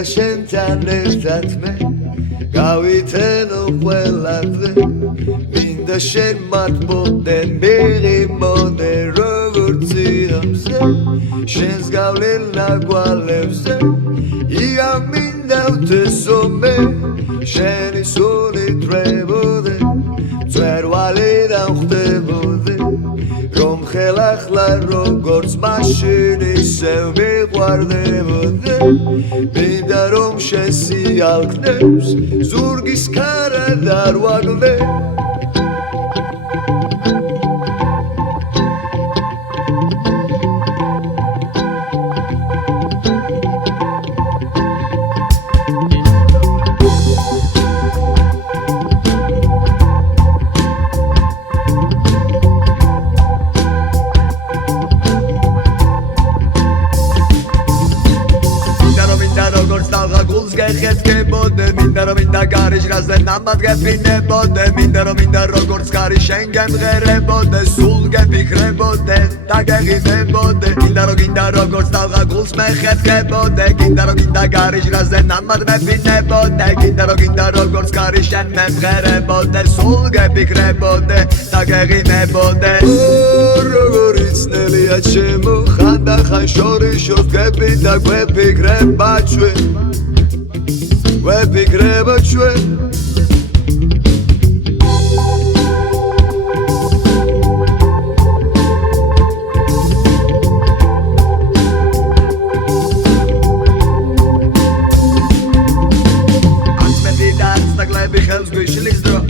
მინდა შენთან ერთად მე გავითენო ყველა დღე მინდა შენ მათბობდე მიღიმოდე როგორც ირამზე შენს გავლილ ნაგვალებზე ია მინდა ვთესო მე შენი სული დრებოდე მწვერვალიდან ხვდებოდე რომ ხელახლა როგორც მაშინ ისევ მიყვარდებოდე მინდა რომ შენ სიალქნებს ზურგის ქარად არ ვაგლდე მინდა რომ მინდა გარიჟრაზე ნამად გეფინებოდე მინდა რომ მინდა როგორც გარი შენ გემღერებოდე სულ გეფიქრებოდე და გეღიმებოდე მინდა რომ გინდა როგორც დალღა გულს მეხეთქებოდე გინდა რომ გინდა გარიჟრაზე ნამად მეფინებოდე გინდა რომ გინდა როგორც გარი შენ მემღერებოდე სულ გეფიქრებოდე და გეღიმებოდე როგორი ცნელია ჩემო ხანდახან შორიშოს გები და გვეფიქრება ჩვენ ვეფიქრება ჩვენ აცმედი და აცტაკლები ხელს გვიშლის დრო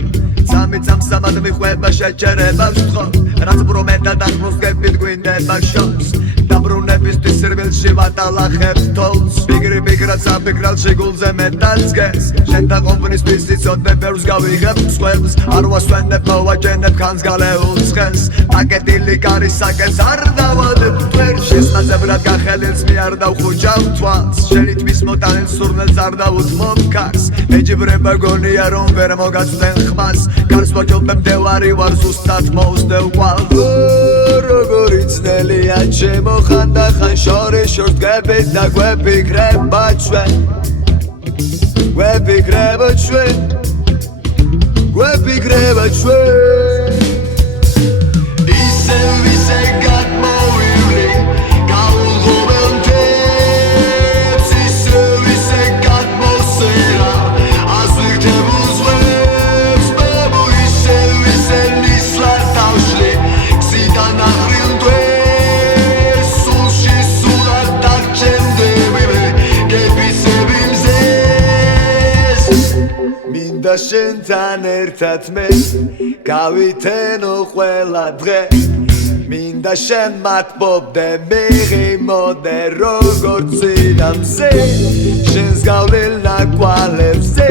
სამად მიხვება შეჭერება ვსთხო რაც ბრომეთა დახმოს გებით გვინდება შობს დაბრუნებისთვის სერველში ვატალახებს თოლს ფიქრად საფიქრალში გულზე მეტალსგეს შენთან ყოფნისთვის იცოდნე ბევრს გავიღებ მსხვერპლს არ ვასვენებ მოვაჯენებ ხანს გალეულს ხენს აკეტილი კარის საკეთს არ დავადებ თვერ შესაძლებრად გახელილს მე არ დავხუჯავ თვალს შენი თმის მოტანილ სურნელს არ დავუთმობ ქარს მეჯიბრება გონია რომ ვერ მოგაცდენ ხმას გარს ვაჯობებ მდევარი ვარ ზუსტად მოუსდევ ყვალ როგორი ცნელია ჩემო ხანდახან შორიშორს გებით და გვეფიქრება ჩვენ გვეფიქრება ჩვენ გვეფიქრება ჩვენ ისე გადმოვივლი გაუღობელ მტებს ისე გადმოსერა აზვირთებულ ზღვებს ბებუ ისე ნისლა თავშლი გზიდან აღრილ მტვერს სულში სულად დარჩენდები მე გეფიცები მზეს მინდა შენთან ერთად მე გავითენო ყველა დღე მინდა შენ მათბობდე მიღიმოდე როგორც ირამზე შენს გავლილ ნაკვალებზე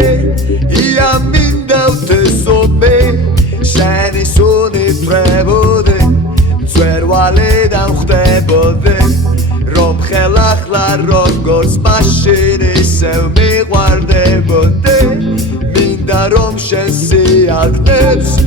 ია მინდა ვთესო მე შენი სუნი დრებოდე მწვერვალიდან ხვდებოდე რომ ხელახლა როგორც მაშინ ისევ მიყვარდებოდე მინდა რომ შენ სიალქნებს